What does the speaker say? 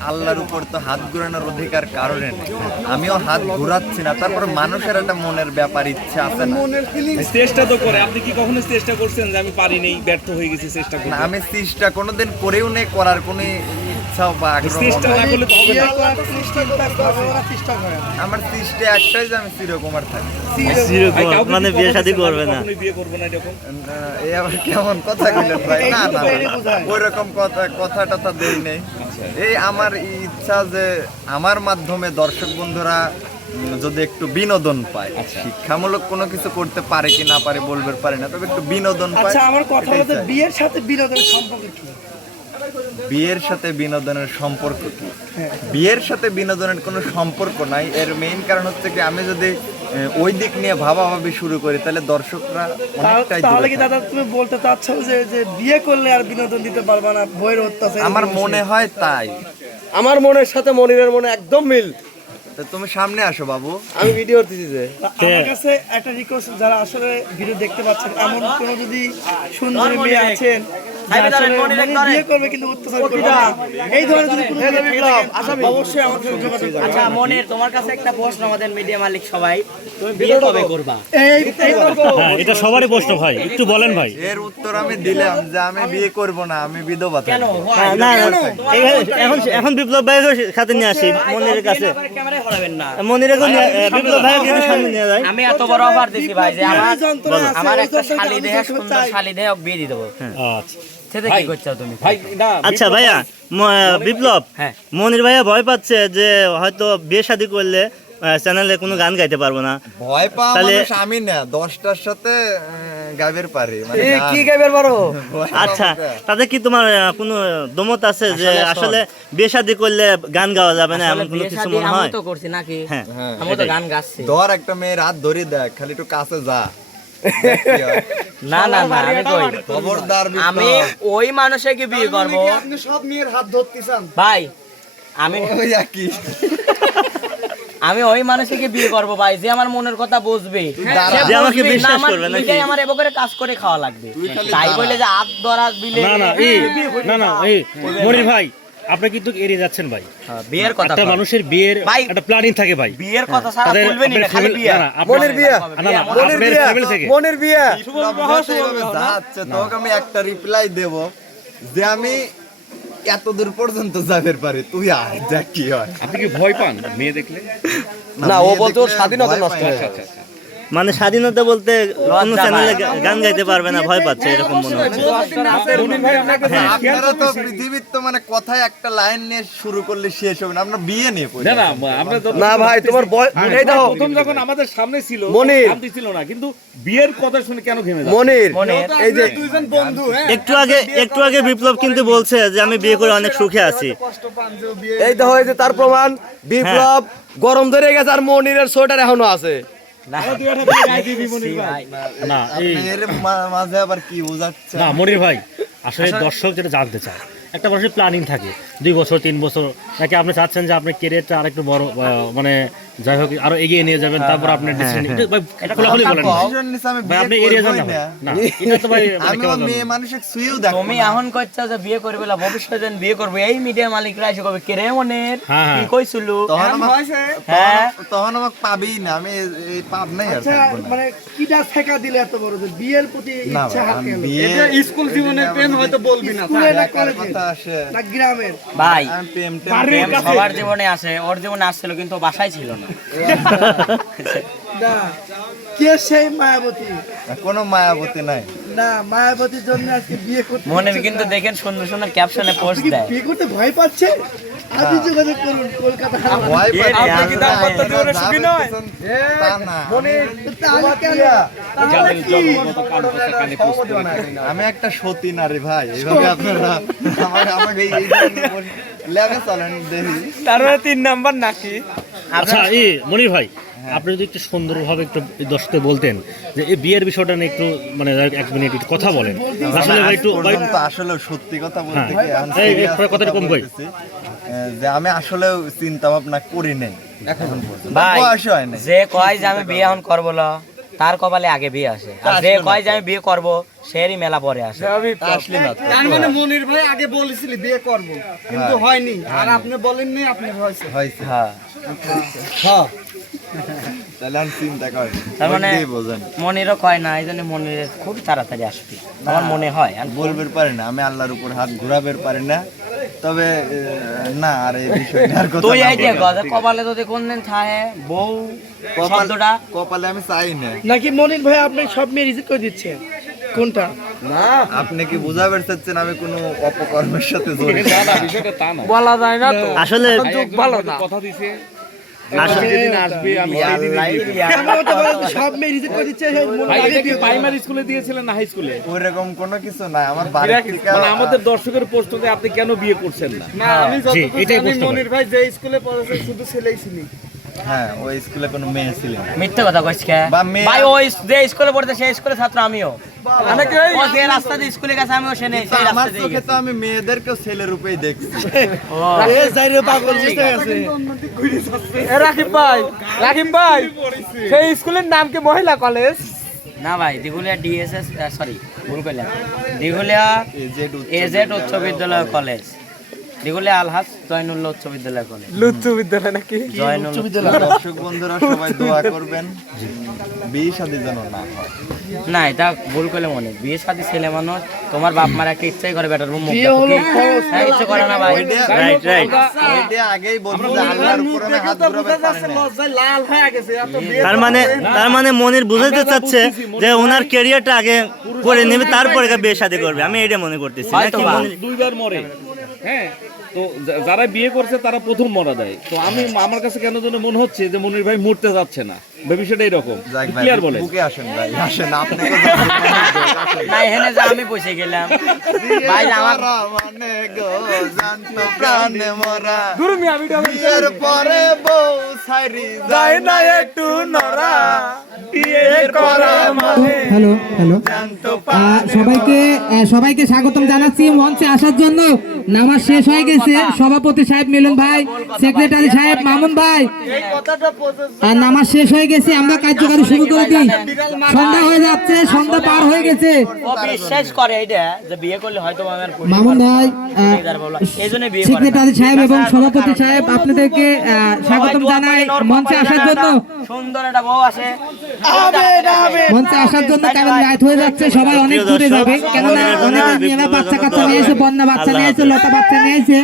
আল্লাহর উপর তো হাত ঘুরানোর অধিকার কারণে নেই। আমিও হাত ঘুরাচ্ছি না তারপরে মানুষের একটা মনের ব্যাপার ইচ্ছা আছে না। চেষ্টা তো করে আপনি কি কখনো চেষ্টা করছেন যে আমি পারি নেই ব্যর্থ হয়ে গেছি চেষ্টা করতে? আমি চেষ্টা কোনোদিন করেও নেই করার কোনো বা আমার চেষ্টা একটাই যে আমি চিরকুমার থাকি। ভাই, কাউকে কি মানে বিয়ে শাদী করবে না। এই আবার কেমন কথা কইলেন ভাই? না না ওই রকম কথা কথা টথা দেই নেই। এই আমার ইচ্ছা যে আমার মাধ্যমে দর্শক বন্ধুরা যদি একটু বিনোদন পায় শিক্ষামূলক কোনো কিছু করতে পারে কি না পারে বলবে পারে না তবে একটু বিনোদন পায় আচ্ছা আমার কথা বিয়ের সাথে বিনোদনের সম্পর্ক কি? বিয়ের সাথে বিনোদনের সম্পর্ক কি? বিয়ের সাথে বিনোদনের কোনো সম্পর্ক নাই এর মেইন কারণ হচ্ছে কি আমি যদি ওই দিক নিয়ে ভাবাভাবি শুরু করি তাহলে দর্শকরা অনেকটাই তাহলে কি দাদা তুমি বলতে চাচ্ছ যে যে বিয়ে করলে আর বিনোদন দিতে পারবা না বইয়ের অত্যাচার আমার মনে হয় তাই। আমার মনের সাথে মনিরের মনে একদম মিল। তুমি সামনে আসো বাবু। আমি ভিডিও দিতেছি যে। আমার কাছে একটা রিকোয়েস্ট যারা আসলে ভিডিও দেখতে পাচ্ছেন এমন কোন যদি সুন্দর মেয়ে আছেন বিয়ে করবে কিন্তু অত্যাচার করবে। এই ধরনের যদি কোনো মেয়ে থেকে থাকেন, অবশ্যই আমার যোগাযোগ আচ্ছা মনের তোমার কাছে একটা প্রশ্ন আমাদের মিডিয়া মালিক সবাই। তুমি বিয়ে কবে করবা? এই এই হ্যাঁ এটা সবারই প্রশ্ন ভাই। একটু বলেন ভাই। এর উত্তর আমি দিলাম যে আমি বিয়ে করব না আমি বিধবা কেন? হ্যাঁ, না না এখন এখন বিপ্লব ভাইয়ের সাথে নিয়ে আসি মনিরের কাছে। ক্যামেরায় হরাবেন না। মনিরের বিপ্লব ভাইয়ের কিন্তু সামনে নিয়ে যায়। আমি এত বড় অফার দিছি ভাই যে আমার আমার একটা শালি দেহে সুন্দর শালি দেহে বিয়ে দিয়ে দেবো। আচ্ছা। আচ্ছা ভাইয়া বিপ্লব হ্যাঁ। মনির ভাইয়া ভয় পাচ্ছে যে হয়তো বিয়ে শাদী করলে চ্যানেলে কোনো গান গাইতে পারব না। ভয় পাওয়া তাহলে- মানুষ আমি না দশটার সাথে আহ, গাবের পারি মানে কি গাইবার পারো? আচ্ছা তাতে কি তোমার কোনো দমত আছে যে আসলে। বিয়ে শাদী করলে গান গাওয়া যাবে না এমন কোনো কিছু মনে আমি হয় তো করছি নাকি? হ্যাঁ। হ্যাঁ, আমি তো গান গাচ্ছি। ধর একটা মেয়ে রাত ধরে দেখ খালি একটু কাছে যা। না না না আমি কই? খবরদার আমি ওই মানুষকে বিয়ে করব? আপনি সব মেয়ের হাত ধরতে চান ভাই আমি ওই একই। আমি ওই মানুষকে বিয়ে করব ভাই? যে আমার মনের কথা বুঝবে। যে আমাকে বিশ্বাস আমার করবে নাকি? নিজেই আমার কাজ করে খাওয়া লাগবে। তাই বলে যে হাত ধরা দিলে না না না না এই মনির ভাই আপনি কিন্তু এড়িয়ে যাচ্ছেন ভাই। হ্যাঁ, বিয়ের কথা একটা মানুষের বিয়ের একটা প্ল্যানিং থাকে ভাই। বিয়ের কথা ছাড়া তাদের বলবেনই না খালি বিয়ে। না, মনির বিয়ে না, না, মনির বিয়ে। মনির বিয়ে। হয়তো তোকে আমি একটা রিপ্লাই দেব। যে আমি এত দূর পর্যন্ত যাবের পারে তুই আয় দেখ কি হয়। আপনি কি ভয় পান মেয়ে দেখলে? না, ও বলতে স্বাধীনতা নষ্ট। হয়ে যাবে। মানে স্বাধীনতা বলতে কোনো লজ্জা চ্যানেলে গান গাইতে পারবে না ভয় পাচ্ছে এরকম মনে হচ্ছে। আপনারা তো পৃথিবীর তো মানে কথায় একটা লাইন নিয়ে শুরু করলে শেষ হবে না। আমরা বিয়ে নিয়ে পড়ি। না না আমরা না ভাই তোমার বয় এই প্রথম যখন আমাদের সামনে ছিল মনির। শান্তি ছিল না। কিন্তু বিয়ের কথা শুনে কেন ঘেমে? মনির। এই যে একটু আগে একটু আগে বিপ্লব কিন্তু বলছে যে আমি বিয়ে করে অনেক সুখে আছি। এই দেখো এই যে তার প্রমাণ। বিপ্লব গরম ধরে গেছে আর মনিরের সোয়েটার এখনও আছে। না। ভাই। না এই এর মা- মাঝে আবার কি বোঝাচ্ছে? না মনির ভাই আসলে দর্শক যেটা জানতে চায় একটা মানুষের প্ল্যানিং থাকে। দুই বছর তিন বছর। নাকি আপনি চাচ্ছেন যে আপনার কেরিয়ারটা আরেকটু বড় মানে যাই হোক আরও এগিয়ে নিয়ে যাবেন তারপর খোলাখুলি বলেন ভাই। ভাই বিয়ে আপনি যান না এটা তো ভাই? মেয়ে মানুষের দেখো তুমি এখন কইছো যে বিয়ে করবে না ভবিষ্যতে যেন বিয়ে করবে। এই মিডিয়া মালিকরা এসে কবে কেরে মনের হ্যাঁ, কি হ্যাঁ। কইছিল? তখন আমাকে হ্যাঁ। তখন- আমাকে পাবেই না। আমি এই- পাব নাই আর আচ্ছা। মানে দিলে এত বড় যে বিয়ের প্রতি ইচ্ছা বিয়ে স্কুল প্রেম হয়তো বলবি না স্কুলে না কলেজে? কথা আসে না গ্রামের। ভাই প্রেম সবার জীবনে আসে ওর জীবনে আসছিল কিন্তু বাসায় ছিল না। না কে সেই মায়াবতী? কোনো মায়াবতী নাই। না মায়াবতীর জন্য আজকে বিয়ে করতে মনে কিন্তু দেখেন সুন্দর সুন্দর ক্যাপশনে পোস্ট কি দেয়। বিয়ে করতে ভয় পাচ্ছে আপনি যোগাযোগ করুন কলকাতা। আপনি কি সুখী নয়? আমি একটা সতী নারী ভাই এইভাবে আপনারা আমার আমাকে এই লেগে চলেন দেখি। তারপরে তিন নাম্বার নাকি? আচ্ছা এই মনি ভাই আপনি যদি একটু সুন্দরভাবে একটু দর্শককে বলতেন যে এই বিয়ের বিষয়টা নিয়ে একটু মানে এক মিনিট একটু কথা বলেন। আসলে ভাই একটু আসলে সত্যি কথা বলতে হ্যাঁ। কি কথাটা কথা কম কই। যে আমি আসলে চিন্তা ভাবনা করি নাই। এখন ভাই হয় যে কয় যে আমি বিয়ে এখন করব না তার কপালে আগে বিয়ে আসে। আর যে কয় যে আমি বিয়ে করব সেরই মেলা পরে আসে। আসলে না। তার মানে মনির ভাই আগে বলেছিলি বিয়ে করব। কিন্তু হয়নি। আর আপনি বলেননি আপনি হয়েছে। হয়েছে। হ্যাঁ। তাহলে আর চিন্তা করেন। তার মানে বোঝেন। মনিরও কয় না এই জন্য মনির খুব তাড়াতাড়ি আসবে। আমার মনে হয় আর বলবের পারে না আমি আল্লাহর উপর হাত ঘুরাবের পারি না। তবে না আর এই বিষয় আর কথা তুই না এই যে বলি। গজা কপালে তো কোন দিন থাকে বউ শব্দটা। কপালে আমি চাই না। নাকি মনির ভাই আপনি সব মেয়ে করে দিচ্ছেন? কোনটা? আপনি কি বুঝাবের চাচ্ছেন আমি কোনো অপকর্মের সাথে জড়িত? না না বিষয়টা তা না। বলা যায় না তো। আসলে ভালো না। কথা দিছে। আমাদের দর্শকের প্রশ্নতে আপনি কেন বিয়ে করছেন না? আমি মনির ভাই যে স্কুলে পড়েছে শুধু ছেলেই ছিলি হ্যাঁ ওই স্কুলে কোনো মেয়ে ছিল না। মিথ্যে কথা ভাই ওই যে স্কুলে পড়তে সেই স্কুলের ছাত্র আমিও। ও যে রাস্তা দিয়ে স্কুলে গেছে আমিও সে নেই সেই রাস্তা দিয়ে চোখে আমি মেয়েদেরকেও ছেলের রূপেই দেখছি। এ যাইরে পাগল বুঝতে গেছে রাকিব ভাই রাকিব ভাই সেই স্কুলের নাম কি মহিলা কলেজ? না ভাই দিঘুলিয়া ডিএসএস সরি ভুল করলাম। দিঘুলিয়া এজেড এজেড উচ্চ বিদ্যালয়। কলেজ। দিঘুলিয়া আলহাজ জয়নুল্লাহ উচ্চ বিদ্যালয় কলেজ লুচ্চু বিদ্যালয় নাকি? জয়নুল্লাহ দর্শক বন্ধুরা সবাই দোয়া করবেন। বিয়ে শাদী যেন না হয়। না এটা ভুল করলে মনে বিয়ে সাথে ছেলে মানুষ তোমার বাপ মার একটা ইচ্ছাই করে বেটার মুখ হলো হ্যাঁ, ইচ্ছে করে না ভাই। Right right. আগেই বলব যে আল্লাহর উপর হাত ঘুরাবে পারি না লজ্জায় লাল হয়ে গেছে। তার মানে তার মানে মনির বুঝাতে চাচ্ছে যে ওনার ক্যারিয়ারটা আগে করে নেবে তারপরে বিয়ে শাদী করবে। আমি এটা মনে করতেছি। নাকি দুইবার মরে। হ্যাঁ। তো যারা বিয়ে করছে তারা প্রথম মরা দেয়। তো আমি, আমার কাছে কেন যেন মনে হচ্ছে যে মনির ভাই মরতে যাচ্ছে না। ক্লিয়ার বলে বুকে আসেন ভাই আসেন আপনাকে তো না এখানে যে আমি বসে গেলাম। ভাই আমার মানে গো জানতো প্রাণে মরা। বিয়ের পরে বউ যায় না একটু নরা বিয়ে করা মানে হ্যালো হ্যালো। সবাইকে সবাইকে স্বাগতম জানাচ্ছি মঞ্চে আসার জন্য। নামাজ শেষ হয়ে গেছে। সভাপতি সাহেব মিলন ভাই সেক্রেটারি সাহেব মামুন ভাই। আর নামাজ শেষ হয়ে গেছে আমরা কার্যকারী শুরু করে দিই সন্ধ্যা হয়ে যাচ্ছে সন্ধ্যা পার হয়ে গেছে। বিশ্বাস করে এটা যে বিয়ে করলে হয়তো আমার মামুন ভাই সেক্রেটারি সাহেব এবং সভাপতি সাহেব আপনাদেরকে স্বাগতম জানাই মঞ্চে আসার জন্য। সুন্দর একটা বউ আসে মঞ্চে আসার জন্য কারণ রাত হয়ে যাচ্ছে সবাই অনেক দূরে যাবে। কেননা অনেক মেয়েরা বাচ্চা কাচ্চা নিয়ে এসে বন্যা বাচ্চা নিয়ে এসে লতা বাচ্চা নিয়ে এসে।